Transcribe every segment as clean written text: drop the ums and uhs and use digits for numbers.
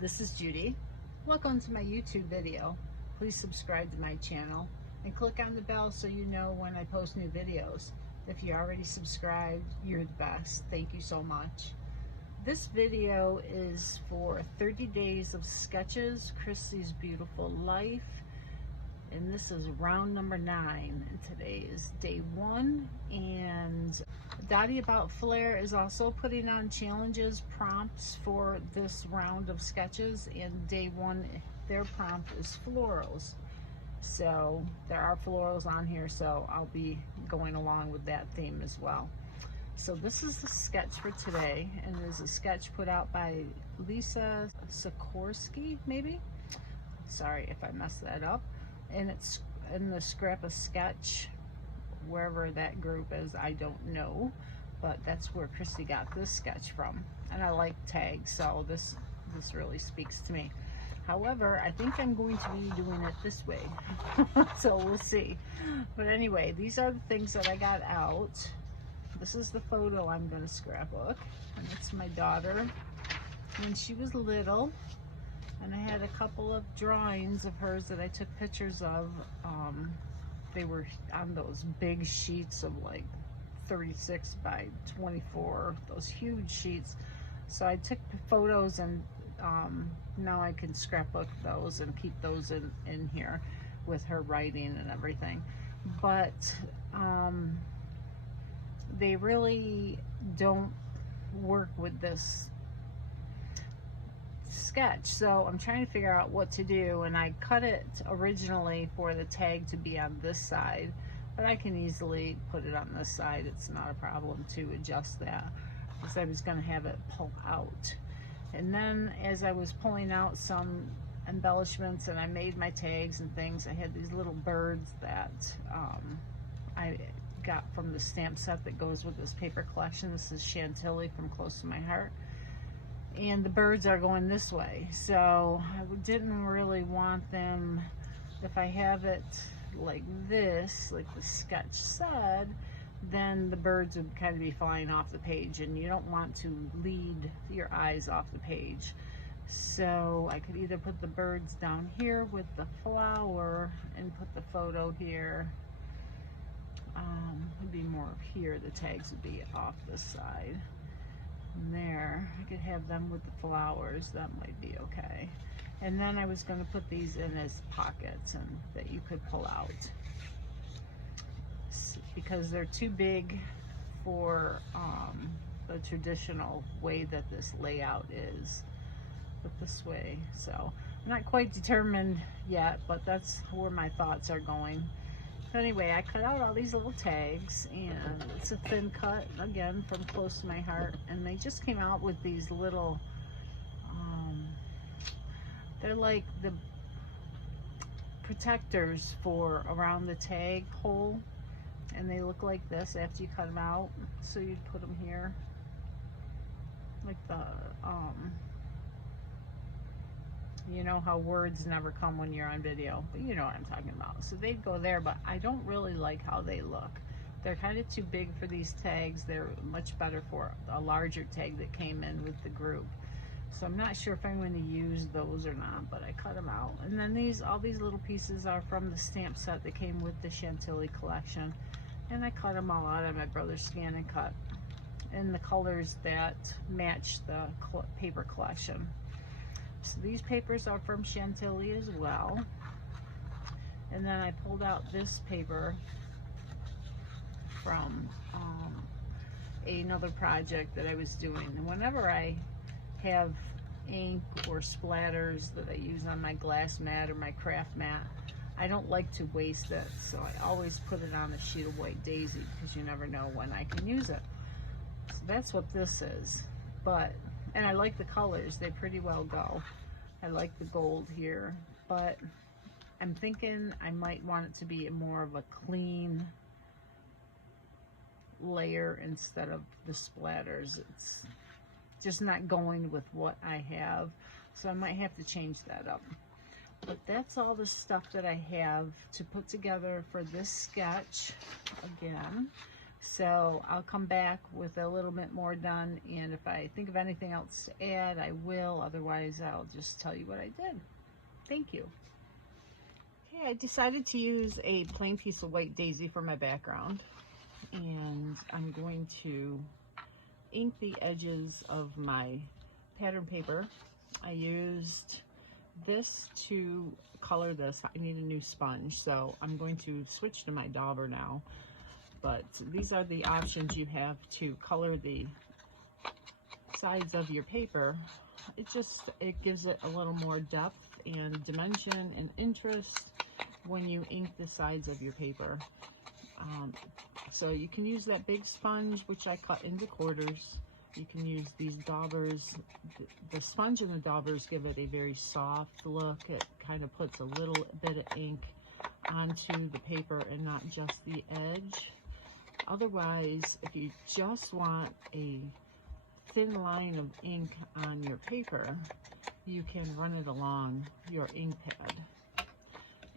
this is Judy. Welcome to my YouTube video. Please subscribe to my channel and click on the bell so you know when I post new videos. If you're already subscribed, you're the best. Thank you so much. This video is for 30 days of sketches, Christy's Beautiful Life. And this is round number 9, and today is day 1. And Dottie About Flair is also putting on challenges, prompts for this round of sketches. And day 1, their prompt is florals. So there are florals on here, so I'll be going along with that theme as well. So this is the sketch for today, and it is a sketch put out by Lisa Sikorsky, maybe? Sorry if I messed that up. And it's in the Scrap a Sketch, wherever that group is, I don't know, but that's where Christy got this sketch from. And I like tags, so this really speaks to me. However, I think I'm going to be doing it this way, so we'll see. But anyway, these are the things that I got out. This is the photo I'm going to scrapbook, and it's my daughter when she was little. And I had a couple of drawings of hers that I took pictures of. They were on those big sheets of like 36 by 24, those huge sheets. So I took photos, and now I can scrapbook those and keep those in here with her writing and everything. But they really don't work with this sketch, so I'm trying to figure out what to do. And I cut it originally for the tag to be on this side, but I can easily put it on this side. It's not a problem to adjust that, because I was going to have it pull out. And then as I was pulling out some embellishments and I made my tags and things, I had these little birds that I got from the stamp set that goes with this paper collection. This is Chantilly from Close to My Heart. And the birds are going this way, so I didn't really want them, if I have it like this, like the sketch said, then the birds would kind of be flying off the page, and you don't want to lead your eyes off the page. So I could either put the birds down here with the flower and put the photo here. It'd be more here, the tags would be off this side. And there, I could have them with the flowers. That might be okay. And then I was going to put these in as pockets and that you could pull out, because they're too big for the traditional way that this layout is. But this way, so I'm not quite determined yet, but that's where my thoughts are going. Anyway, I cut out all these little tags, and it's a thin cut, again, from Close to My Heart. And they just came out with these little, they're like the protectors for around the tag hole. And they look like this after you cut them out. So you'd put them here, like the, you know how words never come when you're on video, but you know what I'm talking about. So they'd go there, but I don't really like how they look. They're kind of too big for these tags. They're much better for a larger tag that came in with the group. So I'm not sure if I'm going to use those or not, but I cut them out. And then all these little pieces are from the stamp set that came with the Chantilly collection. And I cut them all out of my brother's Scan and Cut in the colors that match the paper collection. So these papers are from Chantilly as well. And then I pulled out this paper from another project that I was doing. And whenever I have ink or splatters that I use on my glass mat or my craft mat, I don't like to waste it. So I always put it on a sheet of white daisy, because you never know when I can use it. So that's what this is. And I like the colors, they pretty well go. I like the gold here, but I'm thinking I might want it to be more of a clean layer instead of the splatters. It's just not going with what I have, so I might have to change that up. But that's all the stuff that I have to put together for this sketch. Again, So I'll come back with a little bit more done, and if I think of anything else to add, I will. Otherwise, I'll just tell you what I did. Thank you. Okay, I decided to use a plain piece of white daisy for my background, and I'm going to ink the edges of my pattern paper. I used this to color this. I need a new sponge, so I'm going to switch to my dauber now. But these are the options you have to color the sides of your paper. It gives it a little more depth and dimension and interest when you ink the sides of your paper. So you can use that big sponge, which I cut into quarters. You can use these daubers. The sponge and the daubers give it a very soft look. It kind of puts a little bit of ink onto the paper and not just the edge. Otherwise, if you just want a thin line of ink on your paper, you can run it along your ink pad.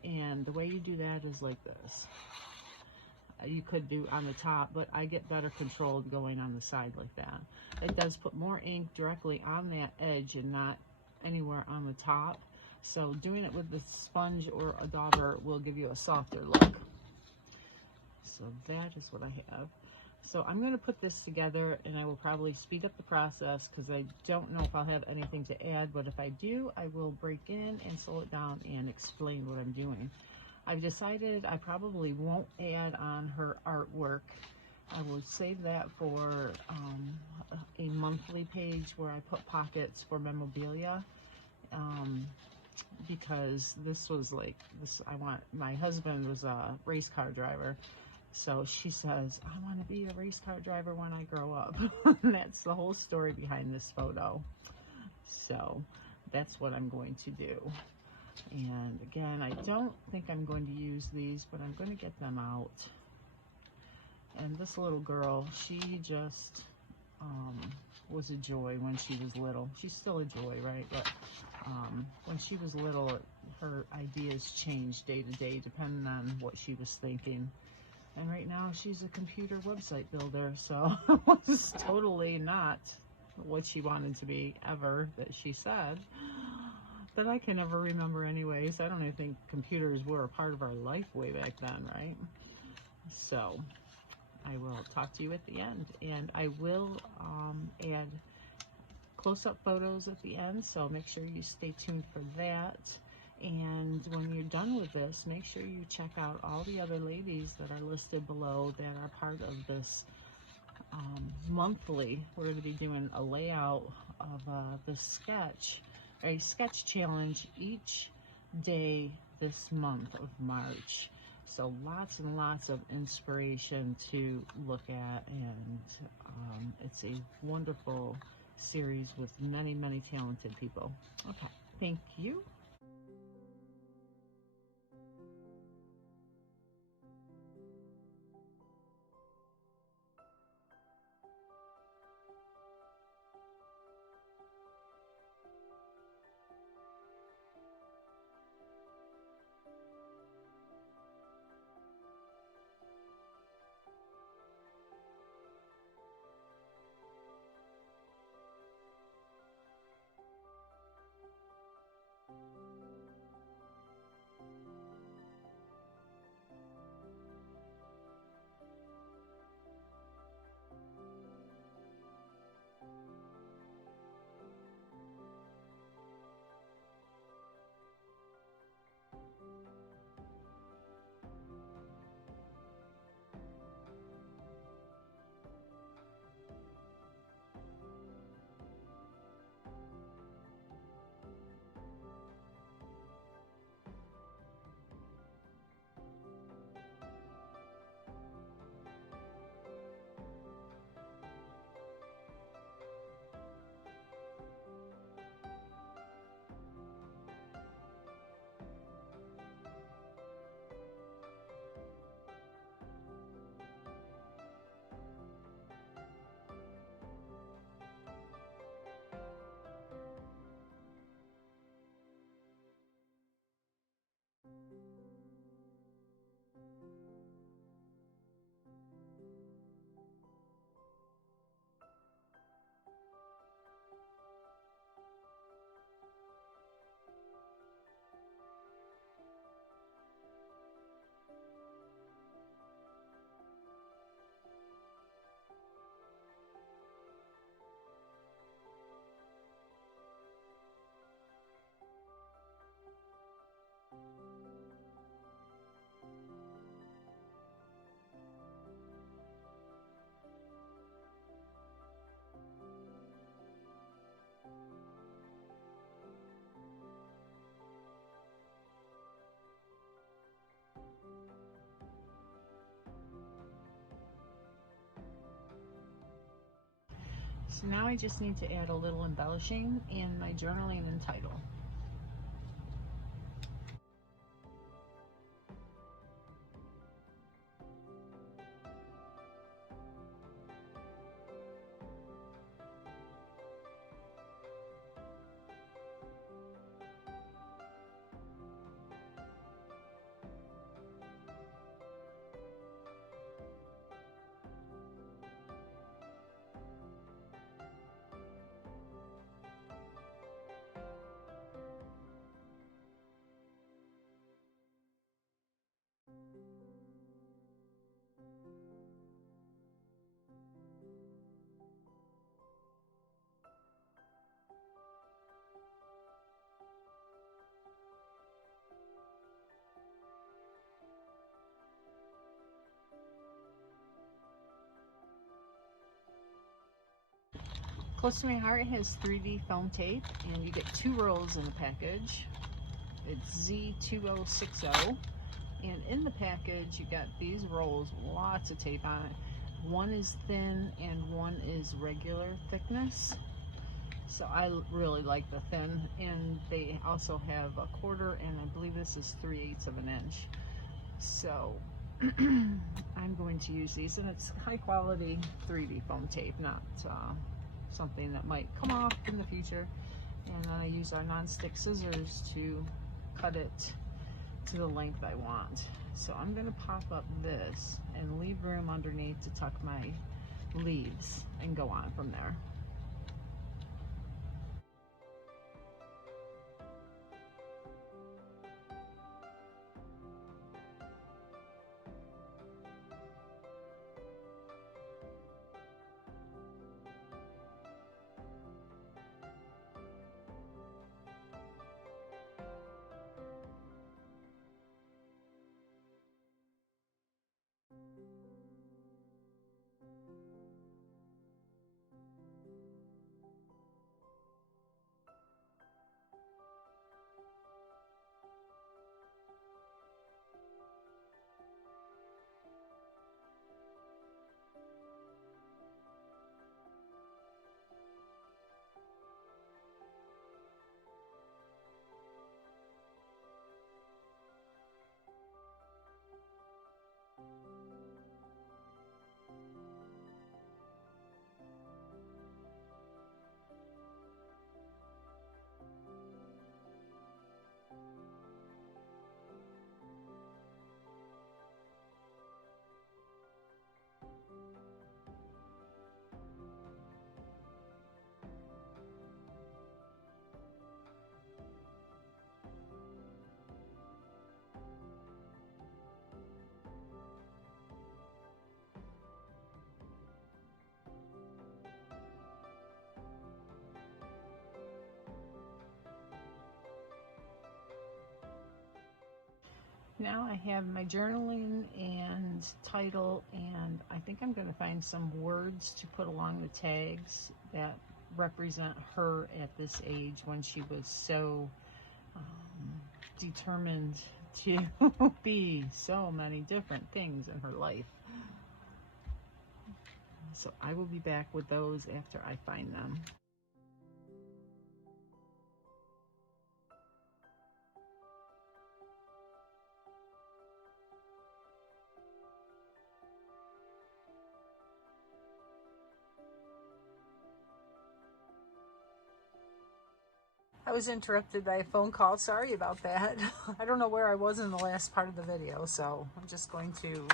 And the way you do that is like this. You could do on the top, but I get better controlled going on the side like that. It does put more ink directly on that edge and not anywhere on the top. So doing it with the sponge or a dauber will give you a softer look. So that is what I have. So I'm going to put this together, and I will probably speed up the process because I don't know if I'll have anything to add, but if I do, I will break in and slow it down and explain what I'm doing. I've decided I probably won't add on her artwork. I will save that for a monthly page where I put pockets for memorabilia, because this was like this. My husband was a race car driver, so she says I want to be a race car driver when I grow up. That's the whole story behind this photo. So that's what I'm going to do. And again, I don't think I'm going to use these, but I'm going to get them out. And this little girl, she just was a joy when she was little. She's still a joy, right? But when she was little, her ideas changed day to day depending on what she was thinking. And right now, she's a computer website builder, so it was totally not what she wanted to be ever that she said. That I can never remember anyways. I don't even think computers were a part of our life way back then, right? So I will talk to you at the end, and I will add close-up photos at the end, so make sure you stay tuned for that. And when you're done with this, make sure you check out all the other ladies that are listed below that are part of this monthly. We're going to be doing a layout of the sketch, a sketch challenge each day this month of March. So lots and lots of inspiration to look at, and it's a wonderful series with many, many talented people. Okay, thank you. So now I just need to add a little embellishing in my journaling and title. Close to My Heart has 3D foam tape, and you get 2 rolls in the package. It's Z2060, and in the package you got these rolls, lots of tape on it. One is thin and one is regular thickness. So I really like the thin, and they also have a 1/4, and I believe this is 3/8 of an inch. So I'm going to use these, and it's high quality 3D foam tape, not something that might come off in the future. And then I use our non-stick scissors to cut it to the length I want. So I'm going to pop up this and leave room underneath to tuck my leaves and go on from there. Now I have my journaling and title, and I think I'm going to find some words to put along the tags that represent her at this age when she was so determined to be so many different things in her life. So I will be back with those after I find them. I was interrupted by a phone call. Sorry about that. I don't know where I was in the last part of the video, so I'm just going to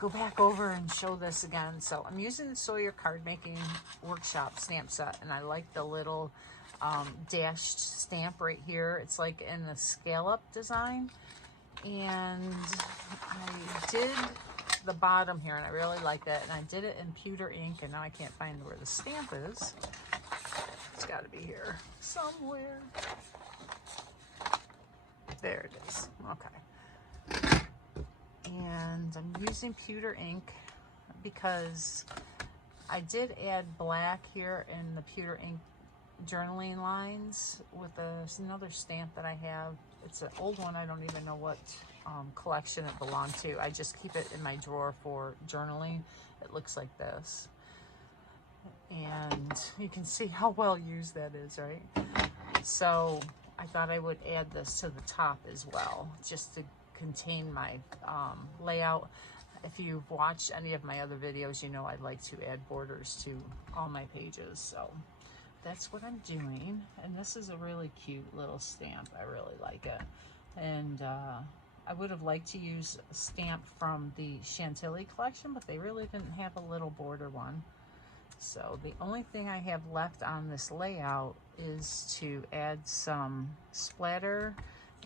go back over and show this again. So I'm using the Sawyer Card Making Workshop stamp set, and I like the little dashed stamp right here. It's like in the scallop design, and I did the bottom here, and I really like that, and I did it in pewter ink, and now I can't find where the stamp is. It's got to be here somewhere. There it is. Okay. And I'm using pewter ink because I did add black here in the pewter ink journaling lines with another stamp that I have. It's an old one. I don't even know what collection it belonged to. I just keep it in my drawer for journaling. It looks like this. And you can see how well used that is, right? So I thought I would add this to the top as well, just to contain my layout. If you've watched any of my other videos, you know I like to add borders to all my pages. So that's what I'm doing. And this is a really cute little stamp. I really like it. And I would have liked to use a stamp from the Chantilly collection, but they really didn't have a little border one. So the only thing I have left on this layout is to add some splatter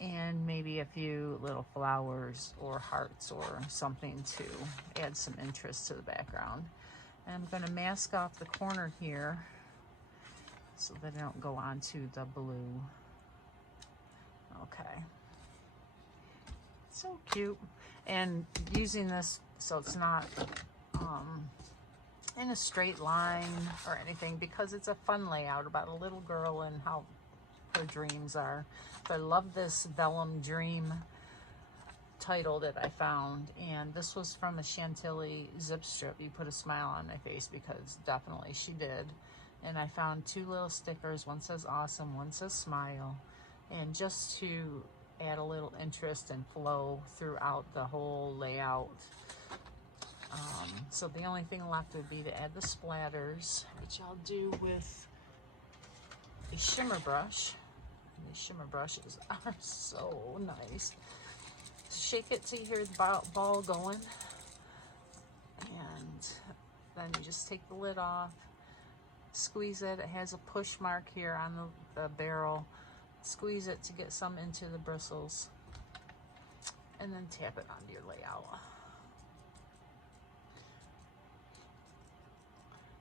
and maybe a few little flowers or hearts or something to add some interest to the background. And I'm going to mask off the corner here so that I don't go onto the blue. Okay. So cute. And using this so it's not in a straight line or anything, because it's a fun layout about a little girl and how her dreams are. But I love this Vellum Dream title that I found, and this was from a Chantilly zip strip. You put a smile on my face, because definitely she did. And I found two little stickers. One says awesome, one says smile. And just to add a little interest and flow throughout the whole layout. So the only thing left would be to add the splatters, which I'll do with a shimmer brush. And these shimmer brushes are so nice. Shake it till you hear the ball going. And then you just take the lid off, squeeze it. It has a push mark here on the barrel. Squeeze it to get some into the bristles. And then tap it onto your layout.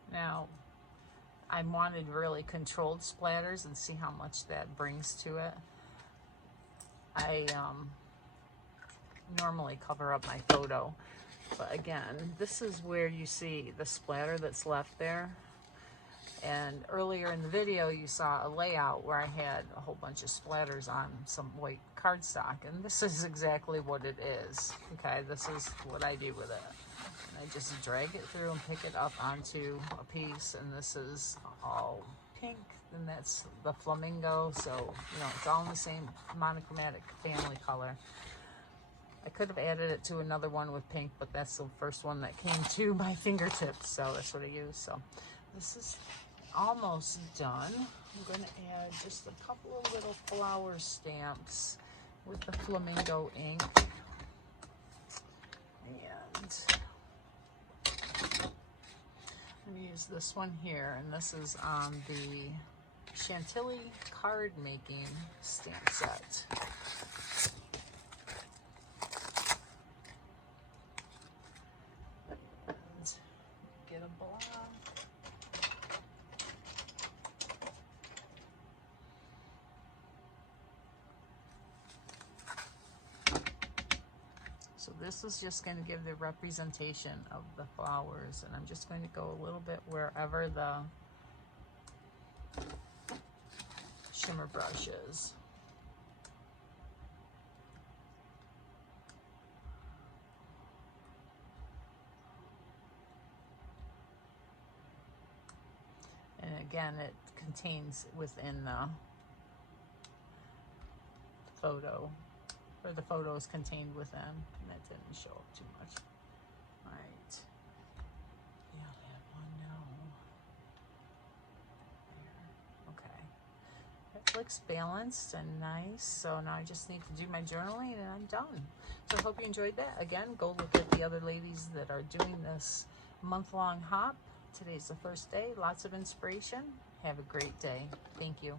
Now, I wanted really controlled splatters and see how much that brings to it. I normally cover up my photo, but again, this is where you see the splatter that's left there. And earlier in the video, you saw a layout where I had a whole bunch of splatters on some white cardstock, and this is exactly what it is. Okay, this is what I do with it. I just drag it through and pick it up onto a piece, and this is all pink, and that's the flamingo, so you know it's all in the same monochromatic family color. I could have added it to another one with pink, but that's the first one that came to my fingertips, so that's what I use. So this is almost done. I'm going to add just a couple of little flower stamps with the flamingo ink, and I'm going to use this one here, and this is on the Chantilly card making stamp set. And get a block. So this is just going to give the representation of the flowers, and I'm just going to go a little bit wherever the shimmer brush is. And again, it contains within the photo, or the photo is contained within, and that didn't show up too much. All right, yeah, I'll have one now. There. Okay, that looks balanced and nice. So now I just need to do my journaling, and I'm done. So I hope you enjoyed that. Again, go look at the other ladies that are doing this month-long hop. Today's the first day. Lots of inspiration. Have a great day. Thank you.